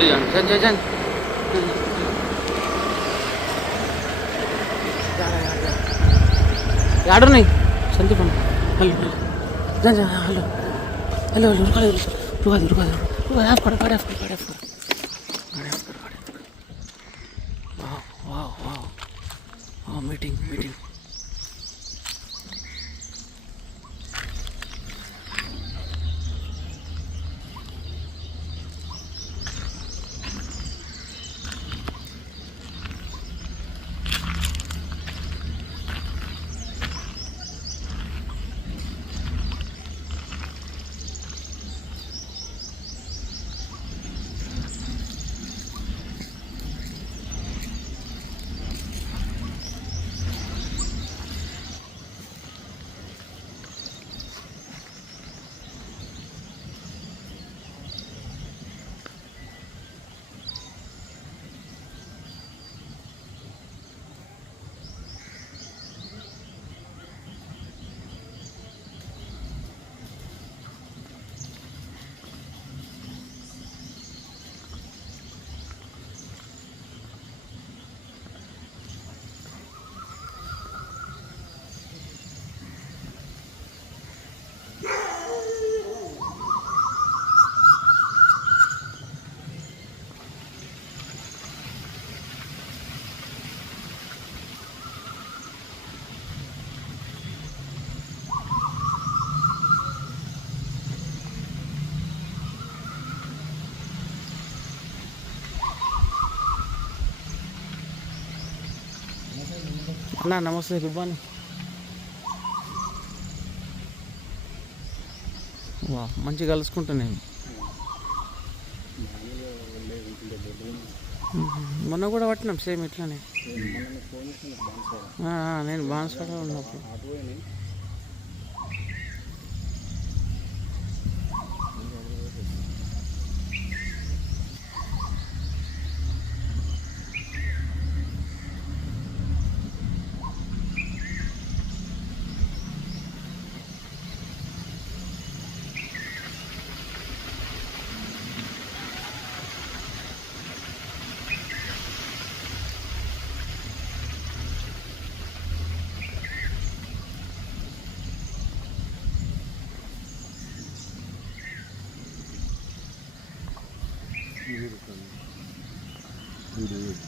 జన్ జన్ జన్ యాడున్నాయి సందీప్ అన్న hello hello జన్ జన్ హలో హలో హలో రుకాలి రుకాలి రుకాలి రుకాలి ఆఫ్ కడ కాడ ఆఫ్ కడ కాడ ఆఫ్ కడ కాడ ఆఫ్ కడ కాడ వావ్ వావ్ వావ్ వావ్ అన్న నమస్తే గుడ్ మార్నింగ్ వా మంచిగా కలుసుకుంటాను మొన్న కూడా పట్టినాం సేమ్ ఇట్లానే నేను బాన్స్వాడ ఉన్నప్పుడు 見えるかな。見る。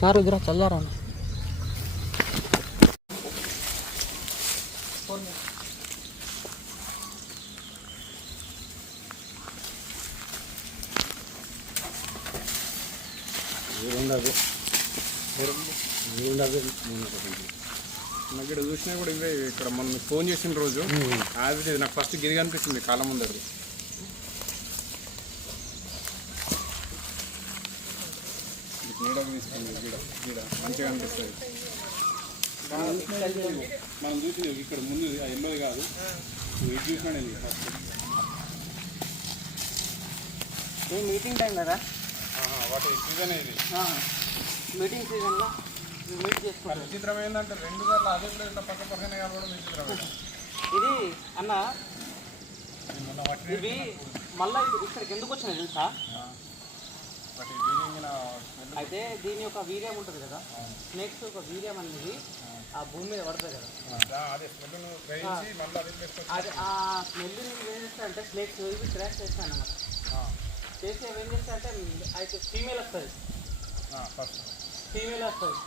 సార్ ఇద్దరు చల్లారా ఉండదు ఉండదు నాకు ఇక్కడ చూసినా కూడా ఇవే ఇక్కడ మనం ఫోన్ చేసిన రోజు. ఈజ్ నాకు ఫస్ట్ గిరి అనిపిస్తుంది కాలం ముందర నీడకు తీసుకుంది గీడ గీడ. మంచిగా అనిపిస్తుంది. మనం చూసినవి ఇక్కడ ముందు ఆ ఎల్లోది కాదు. ఇది చూసినా ఫస్ట్ మీటింగ్ టైం కదా? వాటి సీజన్ ఇది. మీటింగ్ సీజన్లో మీట్ చేసుకుంటాం మరి విచిత్రం ఏంటంటే రెండు సార్లు అదే ఇట్లా పక్క పక్కనే కలవడం విచిత్రం ఇది. అన్న ఇవి మళ్ళీ ఇక్కడికి ఎందుకు వచ్చినాయి తెలుసా బట్ ఈ వీరింగిన స్మెల్ అయితే దీని యొక్క వీర్యం ఉంటుంది కదా. స్నేక్స్ యొక్క వీర్యం అనేది ఆ భూమి మీద పడుతుంది కదా. అదే ఆ స్మెల్ ఏం చేస్తా. అంటే స్నేక్స్ క్రాష్ చేస్తాను అన్నమాట చేసి ఏం చేస్తా అంటే అయితే ఫీమేల్ వస్తుంది. ఫీమేల్ వస్తుంది.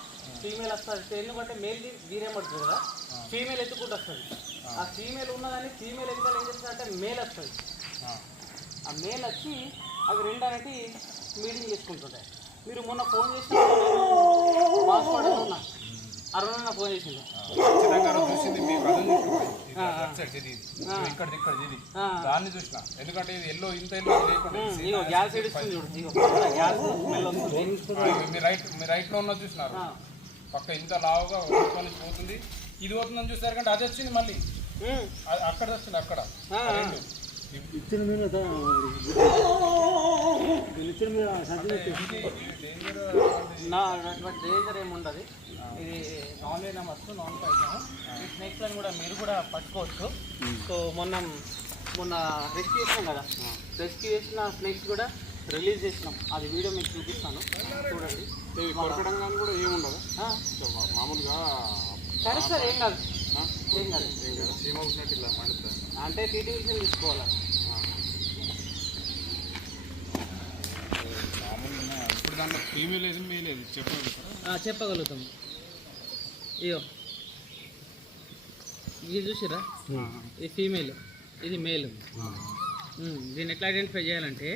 ఫీమేల్ వస్తుంది. ఎందుకంటే మేల్ వీర్యం పడుతుంది కదా. ఫీమేల్ ఎత్తుకుంటూ వస్తుంది. ఆ. ఫీమేల్ ఉన్నదాన్ని ఫీమేల్ ఎత్తుకొని ఏం చేస్తుంది అంటే మేల్ వస్తుంది. ఆ. మేల్ వచ్చి అవి రెండు అనేవి మీటింగ్ చేసుకుంటుంటాయి మీరు మొన్న ఫోన్ మాస్వాడలో ఉన్నా అరుణ ఫోన్ చేసిండు. ఖచ్చితంగా చూసింది మీ ఇక్కడ ఇక్కడ ఇది. దాన్ని చూసిన. ఎందుకంటే ఇది ఎల్లో ఇంత ఎల్లో లేకుండా గ్యాస్ చూడు స్మెల్ వస్తుంది మీ రైట్ మీ రైట్లో ఉన్నది చూసినారు. పక్క ఇంత లావుగా పోతుంది. ఇది పోతుందని చూసారు కంటే అది వచ్చింది మళ్ళీ. అక్కడ వచ్చింది అక్కడ. ఇచ్చిన మీద ఇచ్చిన మీద నా అటువంటి డేంజర్ ఏమి ఉండదు. ఇది నాన్ వెజ్ నమస్ నాన్ పాయిజన్ ఈ స్నేక్స్లను కూడా మీరు కూడా పట్టుకోవచ్చు. సో మొన్న మొన్న రెస్క్యూ చేసినాం కదా. రెస్క్యూ చేసిన స్నేక్స్ కూడా రిలీజ్ చేసినాం. అది వీడియో మీకు చూపిస్తాను. చూడండి. కొరకడం కానీ కూడా ఏముండదు మామూలుగా సరే సార్ ఏం కాదు. ఏం కాదు ఏం కదా చీమ వచ్చినట్టు ఇలా మండుతుంది అంటే టీటీ విషయం తీసుకోవాలి ఇప్పుడు దాంట్లో ఫీమేల్ వేసి చెప్పగలుగుతాం ఇయో ఇది చూసిరా ఇది ఫీమేల్ ఇది మేల్ దీన్ని ఎట్లా ఐడెంటిఫై చేయాలంటే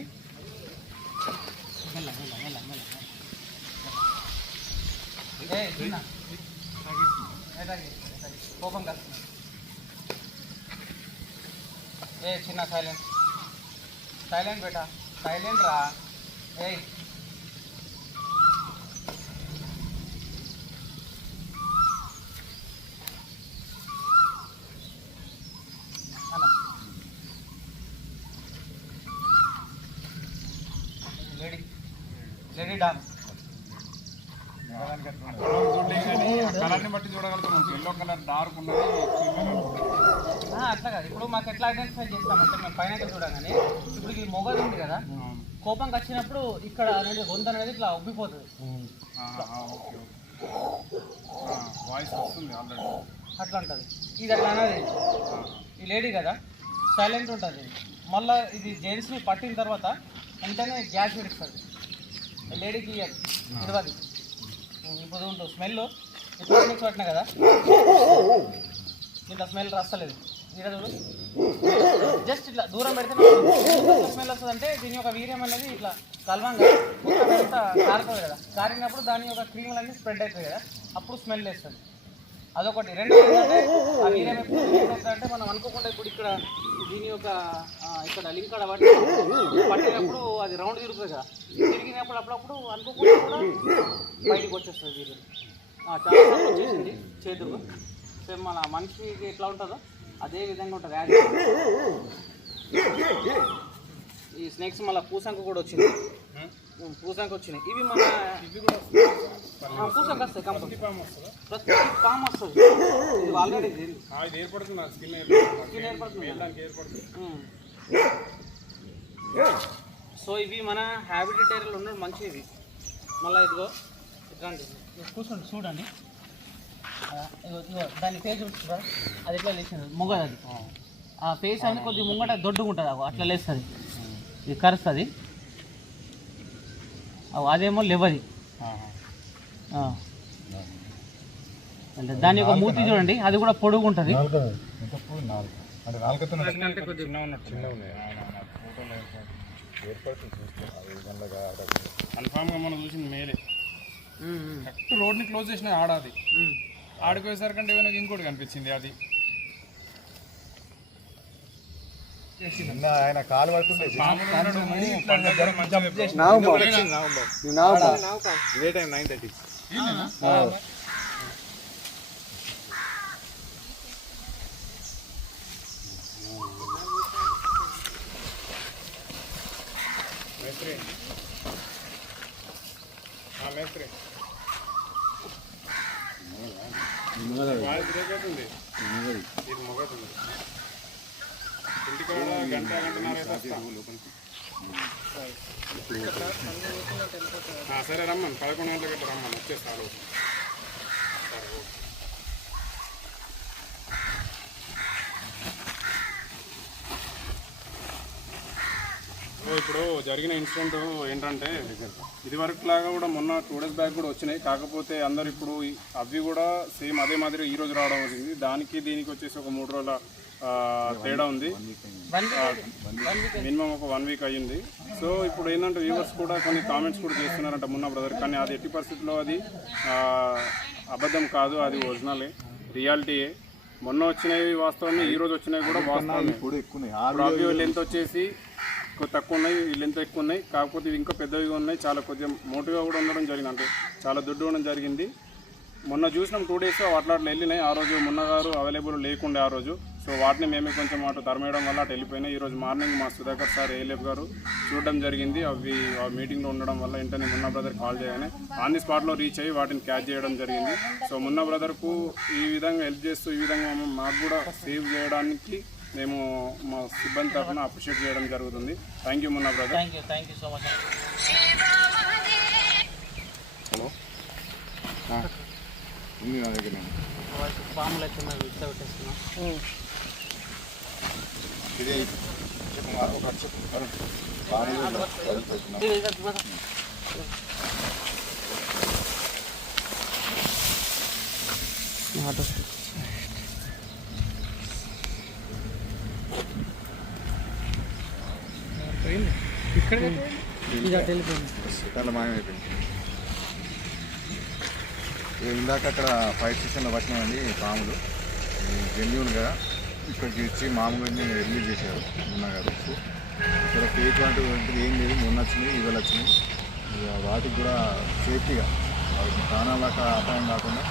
కోపం కలిసింది ఏ చిన్న సైలెంట్ సైలెంట్ బేటా? సైలెంట్ రా. ఏ లేడీ లేడీ డాన్స్ కలర్ని బట్టి చూడగలుగుతాం ఎల్లో కలర్ డార్క్ ఉన్నది అట్లా కాదు. ఇప్పుడు మాకు ఎట్లా ఐడెంటిఫై చేస్తామంటే మేము పైన చూడగానే ఇప్పుడు ఇది మొగలు ఉంది కదా కోపంకి వచ్చినప్పుడు ఇక్కడ అనేది గొంతు అనేది ఇట్లా ఉబ్బిపోతుంది. వాయిస్ వస్తుంది ఆల్రెడీ అట్లా ఉంటుంది. ఇది అట్లా అనేది ఈ లేడీ కదా సైలెంట్ ఉంటుంది. మళ్ళీ ఇది జెంట్స్ని పట్టిన తర్వాత వెంటనే గ్యాస్ విడుస్తుంది లేడీకి ఇవ్వాలి. ఇప్పుడు ఉంటుంది స్మెల్ ఇప్పుడు మిక్స్ పట్టిన కదా? ఇట్లా స్మెల్ రాస్తలేదు. ఇక్కడ చూడు. జస్ట్ ఇట్లా దూరం పెడితే స్మెల్ వస్తుంది అంటే దీని యొక్క వీర్యం అనేది ఇట్లా కలవంగా కారుతుంది కదా. కారినప్పుడు దాని యొక్క క్రీములన్నీ స్ప్రెడ్ అవుతుంది కదా. అప్పుడు స్మెల్ వేస్తుంది. అదొకటి. రెండు ఏంటంటే మనం అనుకోకుండా ఇప్పుడు ఇక్కడ దీని యొక్క ఇక్కడ లింక్ అక్కడ పట్టి పట్టినప్పుడు అది రౌండ్ తిరుగుతుంది కదా. తిరిగినప్పుడు అప్పుడప్పుడు అనుకోకుండా కూడా బయటికి వచ్చేస్తుంది వీర్యం చాలా వచ్చేసింది చేతులు. సేమ్ మన మనిషికి ఎట్లా ఉంటుందో అదే విధంగా ఉంటుంది. యాడ్ ఈ స్నేక్స్ మళ్ళీ పూసంకు కూడా వచ్చింది. ఉం, పూసంకు వచ్చినాయి. ఇవి మన ఇది కూడా ఆ, పూసంకు వస్తాయి కంపల్సరీ. ప్రతి పాము వస్తుంది. ఇది ఆల్రెడీ ఇది. ఏర్పడుతుంది? స్కిన్ స్కిన్ ఏర్పడుతుంది. సో ఇవి మన హ్యాబిటేరియల్ ఉన్న మంచిది మళ్ళీ ఇదిగో ఇట్లాంటి. కూర్చోండి చూడండి. ఆ, ఇగో ఇగో దాని ఫేస్ చూస్తుందా అది ఎట్లా లేచింది? మొగది అది ఆ ఫేస్ అనేది కొద్దిగా ముంగట దొడ్డుగా ఉంటుంది. అగో అట్లా లేస్తుంది. ఇది కరుస్తుంది. అదేమో లేవది. అంటే దాని యొక్క మూతి చూడండి అది కూడా పొడుగు ఉంటుంది. కన్ఫామ్గా మనం చూసింది మేలే. కరెక్ట్ రోడ్ని క్లోజ్ చేసిన ఆడాది. ఆడిపోయేసరికంటే ఏమైనా ఇంకోటి కనిపించింది అది. ఆయన కాలు పడుతుంటే ఇదే టైం నైన్ థర్టీ. మేస్త్రి. అవుతుంది. ఇది మొగతుంది. సరే రమ్మను పదకొండు గంటల గంట రమ్మను వచ్చేస్తాను ఇప్పుడు జరిగిన ఇన్సిడెంట్ ఏంటంటే ఇది వరకు లాగా కూడా మొన్న టూ డేస్ బ్యాక్ కూడా వచ్చినాయి. కాకపోతే అందరు ఇప్పుడు అవి కూడా సేమ్ అదే మాదిరి ఈ రోజు రావడం వచ్చింది దానికి దీనికి వచ్చేసి ఒక మూడు రోజుల తేడా ఉంది. మినిమం ఒక వన్ వీక్ అయ్యింది. సో ఇప్పుడు ఏంటంటే వ్యూవర్స్ కూడా కొన్ని కామెంట్స్ కూడా చేస్తున్నారంట మొన్న బ్రదర్. కానీ అది ఎట్టి పరిస్థితుల్లో అది ఆ, అబద్ధం కాదు. అది ఒరిజినలే. రియాలిటీయే. మొన్న వచ్చినవి వాస్తవమే ఈ రోజు వచ్చినవి కూడా వాస్తవమే. ఇప్పుడు ఎక్కువ లెంత్ వచ్చేసి కొ- తక్కువ ఉన్నాయి ఈ లెంత్ ఎక్కువ ఉన్నాయి. కాకపోతే ఇవి ఇంకా పెద్దవిగా ఉన్నాయి. చాలా కొద్దిగా మోటుగా కూడా ఉండడం జరిగింది. అంటే చాలా దుడ్డు ఉండడం జరిగింది. మొన్న చూసినాం టూ డేస్ అట్లా అట్లా వెళ్ళినాయి. ఆ రోజు మొన్న గారు అవైలబుల్ లేకుండే ఆ రోజు. సో వాటిని మేమే కొంచెం అటు తరమేయడం వల్ల అటు వెళ్ళిపోయినాయి. ఈ రోజు మార్నింగ్ మా సుధాకర్ సార్ ఏలేఫ్ గారు చూడడం జరిగింది. అవి ఆ మీటింగ్లో ఉండడం వల్ల వెంటనే మున్నా బ్రదర్ కాల్ చేయగానే ఆన్ ది స్పాట్లో రీచ్ అయ్యి వాటిని క్యాచ్ చేయడం జరిగింది. సో మున్నా బ్రదర్కు ఈ విధంగా హెల్ప్ చేస్తూ ఈ విధంగా మాకు కూడా సేవ్ చేయడానికి మేము మా సిబ్బంది తరఫున అప్రిషియేట్ చేయడం జరుగుతుంది. Thank you Munna brother. Thank you thank you so much. Hello. ఉంది నా దగ్గర పాములు అయితే మేము ఇట్లా పెట్టేస్తున్నాం ఇది చెప్పు ఒక చెప్పు ఇది అటు వెళ్ళిపోయింది సెకండ్ల మాయమైపోయింది ఇందాక అక్కడ ఫైర్ స్టేషన్లో పట్టినామండి పాములు జెన్యున్గా ఇక్కడికి వచ్చి మామూలుగా రిలీజ్ చేశారు మొన్న గారు. ఇక్కడ ఫేక్ వంటిది ఏం లేదు మొన్న వచ్చినాయి ఇవాళ వచ్చినాయి. ఇక వాటికి కూడా సేఫ్టీగా వాటికి ప్రాణాలకు అపాయం కాకుండా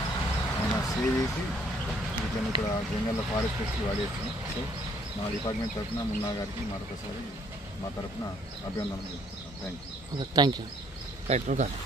మనం సేవ్ చేసి వీటిని ఇక్కడ జంగల్లో ఫారెస్ట్ వచ్చి వాడేస్తున్నాం సో మా డిపార్ట్మెంట్ తరఫున మున్నా గారికి మరొకసారి మా తరఫున అభినందనలు థ్యాంక్ యూ థ్యాంక్ యూ